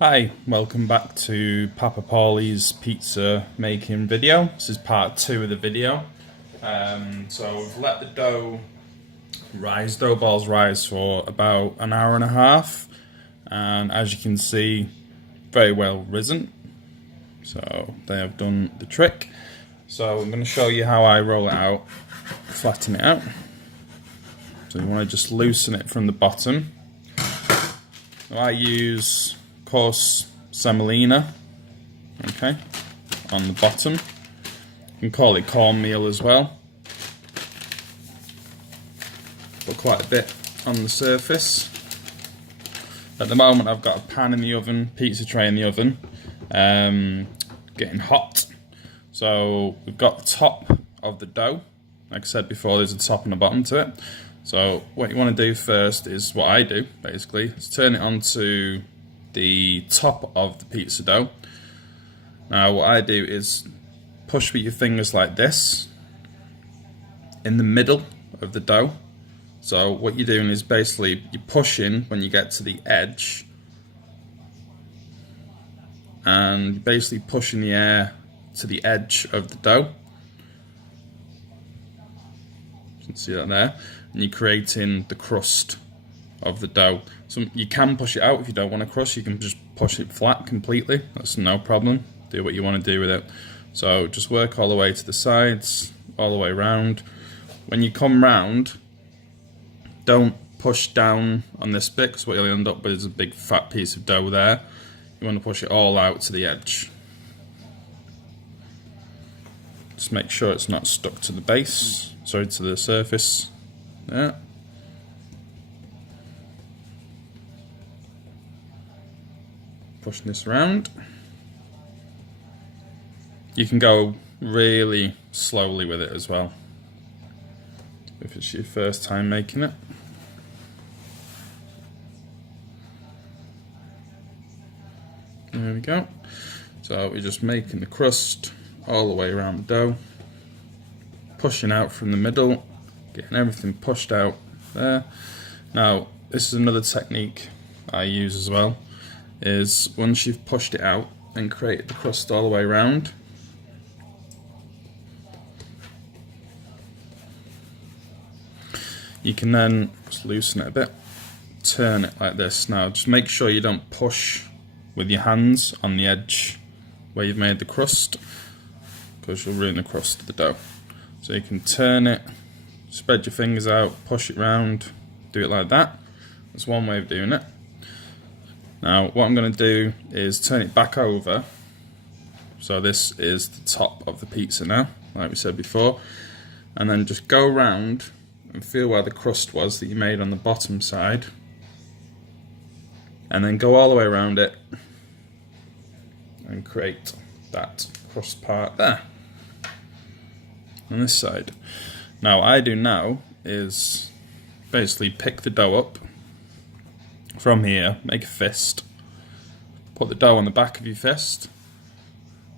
Hi, welcome back to Pappa Paulies Pizza making video. This is part 2 of the video. So we've let the dough balls rise for about an hour and a half, and as you can see, very well risen. So they have done the trick. So I'm going to show you how I roll it out, flatten it out. So you want to just loosen it from the bottom. So I use coarse semolina, okay, on the bottom. You can call it cornmeal as well. Put quite a bit on the surface. At the moment I've got a pan in the oven, pizza tray in the oven, getting hot. So we've got the top of the dough. Like I said before, there's a top and a bottom to it. So what you want to do first is what I do, basically, is turn it onto the top of the pizza dough. Now what I do is push with your fingers like this in the middle of the dough. So what you're doing is basically you're pushing when you get to the edge, and you're basically pushing the air to the edge of the dough. You can see that there, and you're creating the crust of the dough. So you can push it out if you don't want a crust. You can just push it flat completely. That's no problem. Do what you want to do with it. So just work all the way to the sides, all the way round. When you come round, don't push down on this bit, because what you'll end up with is a big fat piece of dough there. You want to push it all out to the edge. Just make sure it's not stuck to the base, sorry, to the surface. There. Pushing this around. You can go really slowly with it as well, if it's your first time making it. There we go. So we're just making the crust all the way around the dough, pushing out from the middle, getting everything pushed out there. Now this is another technique I use as well, is once you've pushed it out and created the crust all the way around, you can then just loosen it a bit, turn it like this. Now just make sure you don't push with your hands on the edge where you've made the crust, because you'll ruin the crust of the dough. So you can turn it, spread your fingers out, push it round, do it like that. That's one way of doing it. Now what I'm going to do is turn it back over. So this is the top of the pizza now, like we said before, and then just go around and feel where the crust was that you made on the bottom side, and then go all the way around it and create that crust part there on this side. Now what I do now is basically pick the dough up from here, make a fist, put the dough on the back of your fist,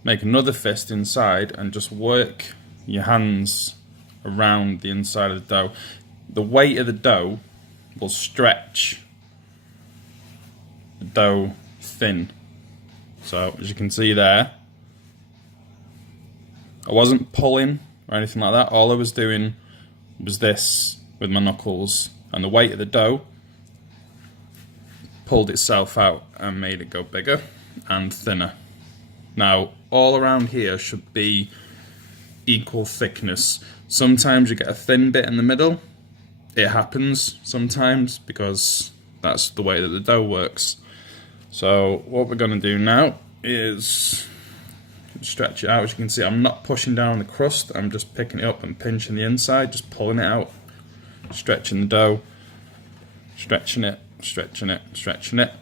make another fist inside, and just work your hands around the inside of the dough. The weight of the dough will stretch the dough thin. So as you can see there, I wasn't pulling or anything like that. All I was doing was this with my knuckles, and the weight of the dough pulled itself out and made it go bigger and thinner. Now all around here should be equal thickness. Sometimes you get a thin bit in the middle. It happens sometimes because that's the way that the dough works. So what we're going to do now is stretch it out. As you can see, I'm not pushing down on the crust, I'm just picking it up and pinching the inside, just pulling it out, stretching the dough, stretching it, stretching it, stretching it.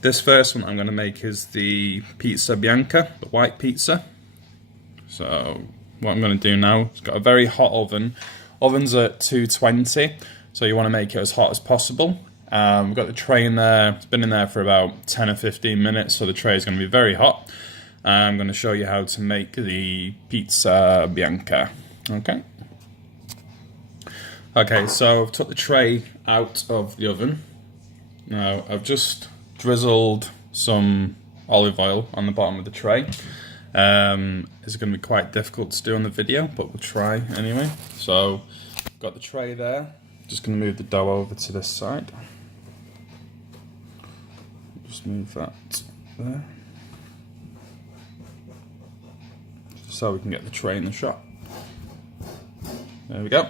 This first one I'm going to make is the pizza Bianca, the white pizza. So what I'm going to do now, it's got a very hot oven. Oven's at 220, so you want to make it as hot as possible. We've got the tray in there, it's been in there for about 10 or 15 minutes, so the tray is going to be very hot. I'm going to show you how to make the pizza Bianca. Okay, so I've took the tray out of the oven. Now I've just drizzled some olive oil on the bottom of the tray. It's going to be quite difficult to do on the video, but we'll try anyway. So, got the tray there. Just going to move the dough over to this side. Just move that there. So we can get the tray in the shot. There we go.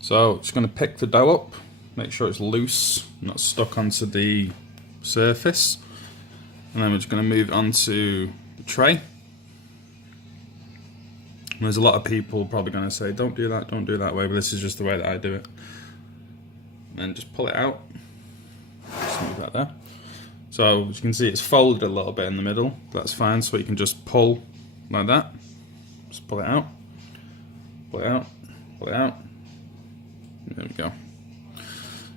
So, just going to pick the dough up. Make sure it's loose, not stuck onto the surface. And then we're just going to move it onto the tray. And there's a lot of people probably going to say, don't do that way, but this is just the way that I do it. And then just pull it out. Just move that there. So as you can see, it's folded a little bit in the middle. That's fine, so you can just pull like that. Just pull it out. Pull it out. Pull it out. There we go.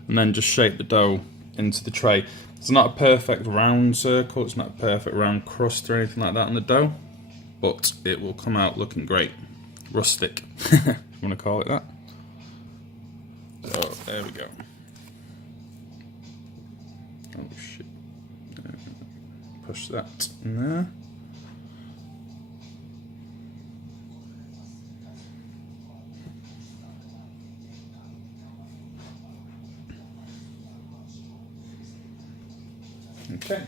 And then just shape the dough into the tray. It's not a perfect round circle, it's not a perfect round crust or anything like that on the dough, but it will come out looking great. Rustic, if you want to call it that. So, there we go. Oh shit. Push that in there. Okay.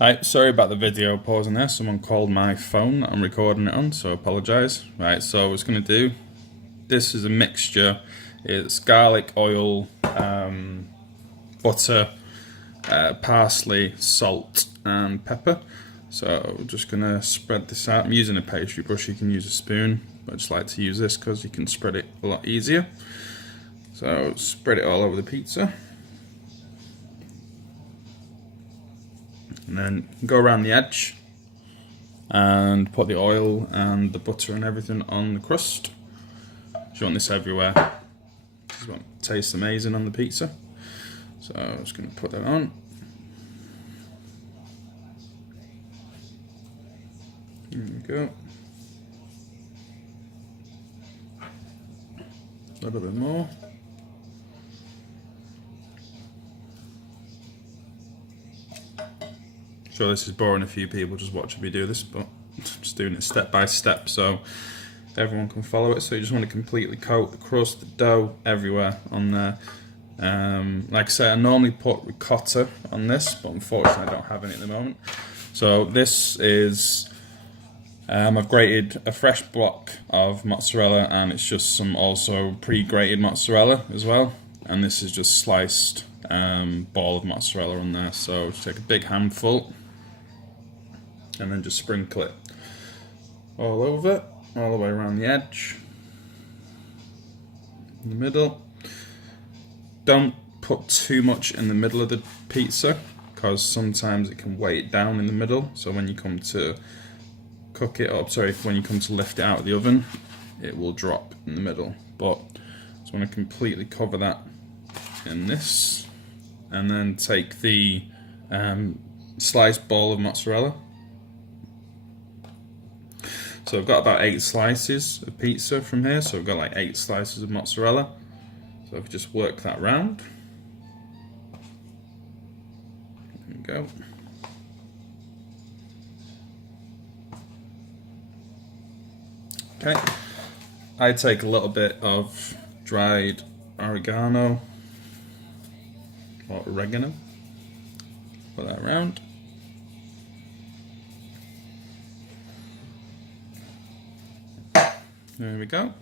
Right, sorry about the video pausing there. Someone called my phone that I'm recording it on, so I apologise. Right, so what it's going to do, this is a mixture. It's garlic, oil, butter, parsley, salt and pepper. So we're just going to spread this out. I'm using a pastry brush, you can use a spoon, but I just like to use this because you can spread it a lot easier. So spread it all over the pizza. And then go around the edge and put the oil and the butter and everything on the crust. You want this everywhere. This one tastes amazing on the pizza. So I'm just going to put that on. There we go. A little bit more. Sure, this is boring a few people just watching me do this, but I'm just doing it step by step so everyone can follow it. So you just want to completely coat the crust, the dough, everywhere on there. Like I said, I normally put ricotta on this, but unfortunately I don't have any at the moment. So this is, I've grated a fresh block of mozzarella, and it's just some also pre-grated mozzarella as well. And this is just sliced ball of mozzarella on there. So just take a big handful and then just sprinkle it all over, all the way around the edge, in the middle. Don't put too much in the middle of the pizza because sometimes it can weigh it down in the middle. So when you come to cook it up, when you come to lift it out of the oven, it will drop in the middle. But I just want to completely cover that in this, and then take the sliced ball of mozzarella. So I've got about 8 slices of pizza from here, so I've got like 8 slices of mozzarella. So if you just work that round. There we go. Okay, I take a little bit of dried oregano or oregano, put that around. There we go,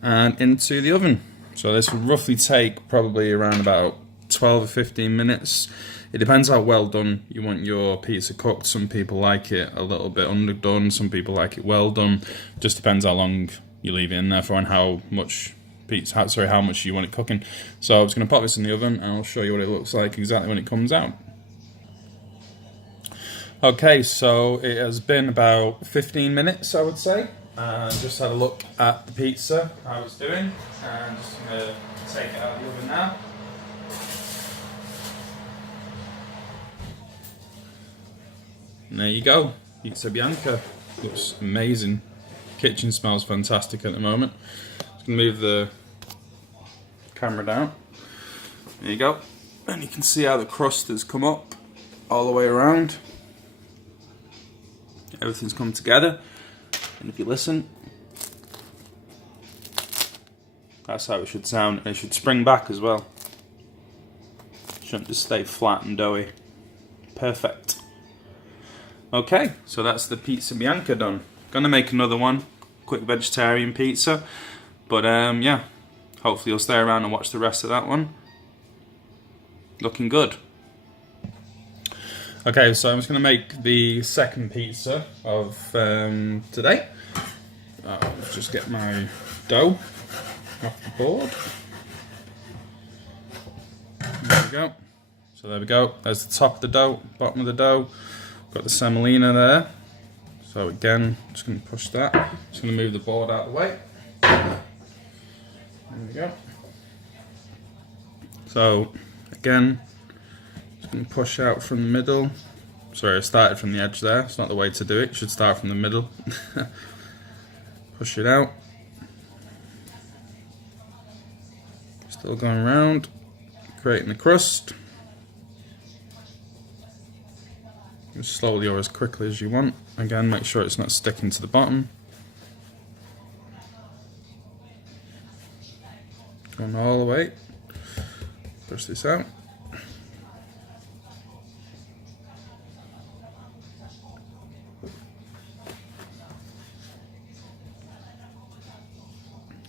and into the oven. So this will roughly take probably around about 12 or 15 minutes. It depends how well done you want your pizza cooked. Some people like it a little bit underdone, some people like it well done. Just depends how long you leave it in there for and how much how much you want it cooking. So I'm just going to pop this in the oven and I'll show you what it looks like exactly when it comes out. Okay, so it has been about 15 minutes, I would say. Just had a look at the pizza, how it's doing, and just going to take it out of the oven now. And there you go, Pizza Bianca. Looks amazing. Kitchen smells fantastic at the moment. Just gonna move the camera down. There you go. And you can see how the crust has come up all the way around. Everything's come together. And if you listen, that's how it should sound. And it should spring back as well. Shouldn't just stay flat and doughy. Perfect. Okay, so that's the pizza Bianca done. Gonna make another one, quick vegetarian pizza. But yeah, hopefully you'll stay around and watch the rest of that one. Looking good. Okay, so I'm just gonna make the second pizza of today. Let's just get my dough off the board. There we go. So there we go. There's the top of the dough, bottom of the dough. Got the semolina there. So again, just going to push that. Just going to move the board out of the way. There we go. So again, just going to push out from the middle. Sorry, I started from the edge there. It's not the way to do it. You should start from the middle. Push it out. Still going around, creating the crust. As slowly or as quickly as you want. Again, make sure it's not sticking to the bottom. Going all the way. Push this out.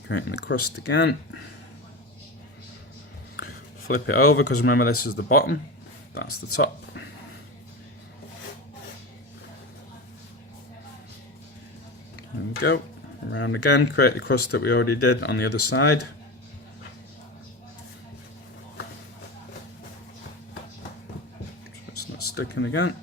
Creating the crust again. Flip it over, because remember this is the bottom, that's the top. There we go. Around again, create the crust that we already did on the other side. So it's not sticking again.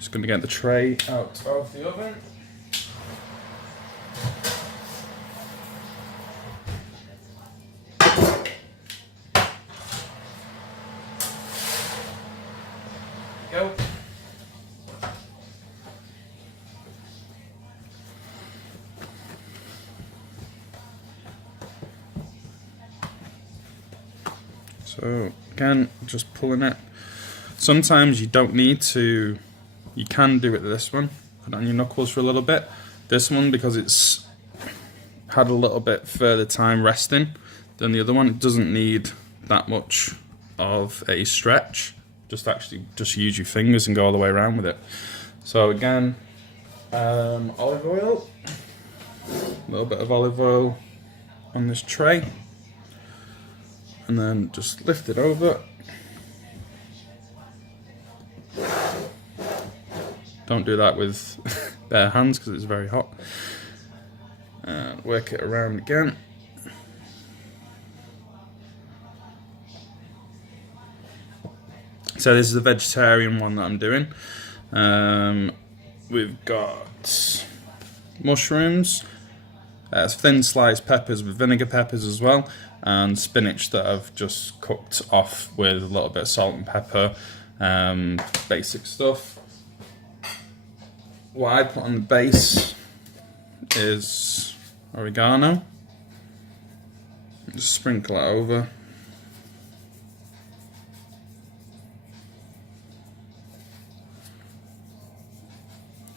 Just going to get the tray out of the oven. Go. So again, just pulling it. Sometimes you don't need to, you can do it this one, put it on your knuckles for a little bit. This one, because it's had a little bit further time resting than the other one, it doesn't need that much of a stretch. Just use your fingers and go all the way around with it. So again, olive oil, a little bit of olive oil on this tray, and then just lift it over. Don't do that with bare hands because it's very hot. And work it around again. So this is a vegetarian one that I'm doing. We've got mushrooms, thin sliced peppers with vinegar peppers as well, and spinach that I've just cooked off with a little bit of salt and pepper, basic stuff. What I put on the base is oregano. Just sprinkle it over.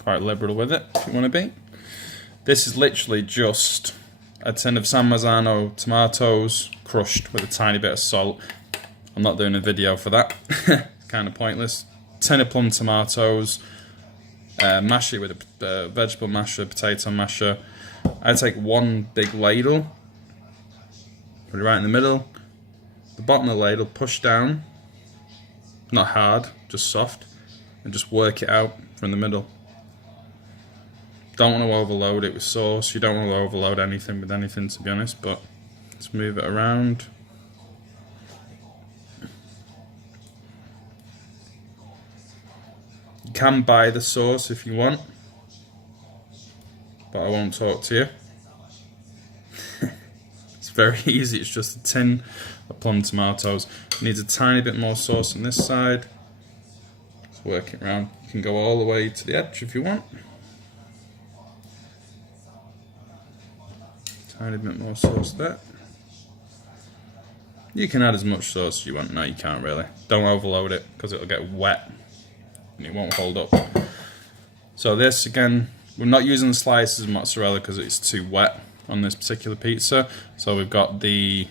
Quite liberal with it if you want to be. This is literally just a tin of San Marzano tomatoes crushed with a tiny bit of salt. I'm not doing a video for that. It's kind of pointless. Tin of plum tomatoes, mash it with a vegetable masher, potato masher. I take one big ladle, put it right in the middle, the bottom of the ladle, push down, not hard, just soft, and just work it out from the middle. Don't want to overload it with sauce. You don't want to overload anything with anything, to be honest, but let's move it around. You can buy the sauce if you want, but I won't talk to you. It's very easy. It's just a tin of plum tomatoes. It needs a tiny bit more sauce on this side. work it around. You can go all the way to the edge if you want. Tiny bit more sauce there. You can add as much sauce as you want. No, you can't really. Don't overload it because it'll get wet and it won't hold up. So this, again, we're not using the slices of mozzarella because it's too wet on this particular pizza. So we've got the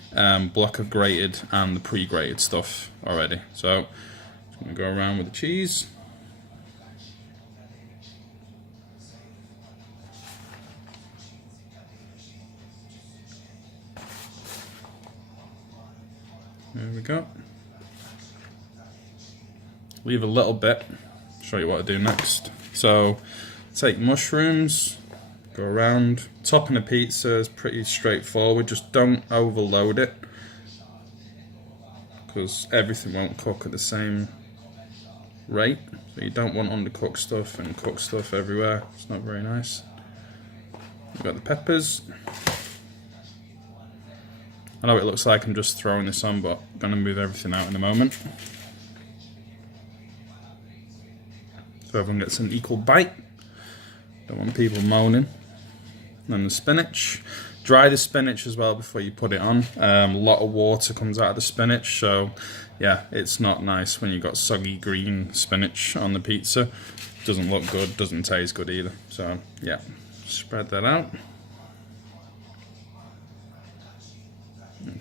block of grated and the pre-grated stuff already. So I'm going to go around with the cheese. There we go. Leave a little bit. Show you what I do next. So take mushrooms, go around. Topping a pizza is pretty straightforward. Just don't overload it because everything won't cook at the same rate. So you don't want undercooked stuff and cooked stuff everywhere. It's not very nice. We've got the peppers. I know it looks like I'm just throwing this on, but I'm going to move everything out in a moment. So everyone gets an equal bite. Don't want people moaning. And then the spinach. Dry the spinach as well before you put it on. A lot of water comes out of the spinach, so yeah, it's not nice when you've got soggy green spinach on the pizza. Doesn't look good, doesn't taste good either. So yeah, spread that out.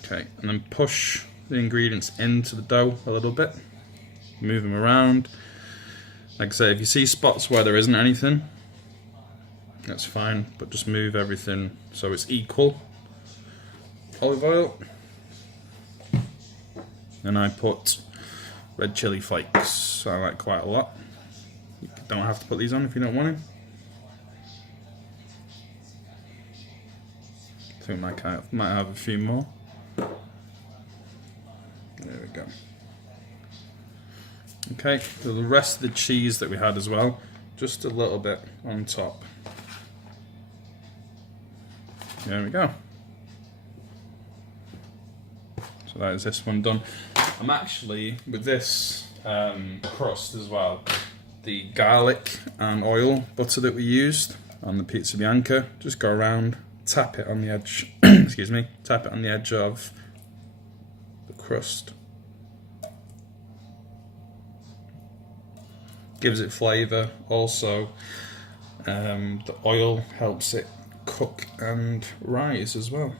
Okay, and then push the ingredients into the dough a little bit. Move them around. Like I say, if you see spots where there isn't anything, that's fine, but just move everything so it's equal. Olive oil. And I put red chili flakes. I like quite a lot. You don't have to put these on if you don't want to. I think I might have a few more. There we go. Okay, so the rest of the cheese that we had as well, just a little bit on top. There we go. So that is this one done. I'm actually, with this crust as well, the garlic and oil butter that we used on the pizza Bianca, just go around, tap it on the edge, excuse me, tap it on the edge of the crust. Gives it flavour. Also, the oil helps it cook and rise as well.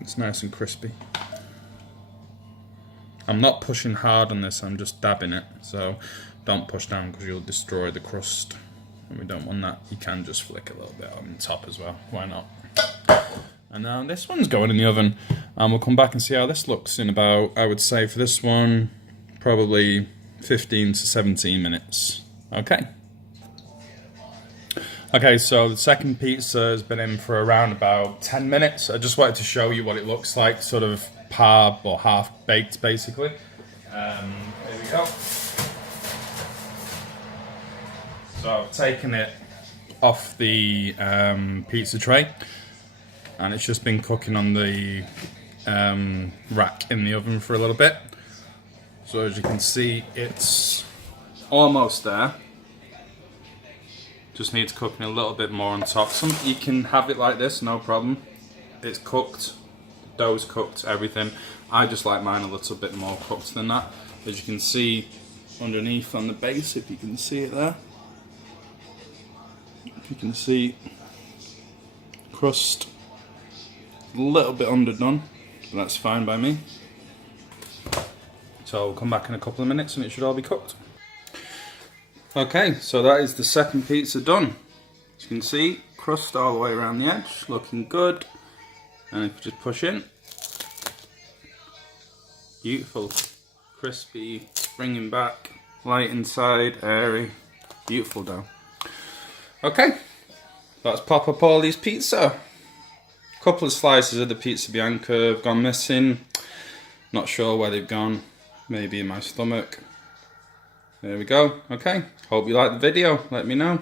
It's nice and crispy. I'm not pushing hard on this, I'm just dabbing it, so don't push down because you'll destroy the crust, and we don't want that. You can just flick a little bit on top as well, why not? And now this one's going in the oven, and we'll come back and see how this looks in about, I would say for this one, probably 15 to 17 minutes. Okay. Okay, so the second pizza has been in for around about 10 minutes. I just wanted to show you what it looks like, sort of par or half baked basically. There we go. So I've taken it off the pizza tray, and it's just been cooking on the rack in the oven for a little bit. So as you can see, it's almost there. Just needs cooking a little bit more on top. You can have it like this, no problem. It's cooked, the dough's cooked, everything. I just like mine a little bit more cooked than that. As you can see underneath on the base, if you can see it there. If you can see, crust, a little bit underdone, but that's fine by me. So we'll come back in a couple of minutes and it should all be cooked. Okay, so that is the second pizza done. As you can see, crust all the way around the edge, looking good. And if you just push in, beautiful, crispy, springing back, light inside, airy, beautiful dough. Okay, that's Pappa Paulies Pizza. A couple of slices of the pizza Bianca have gone missing. Not sure where they've gone, maybe in my stomach. There we go. Okay, hope you liked the video, let me know.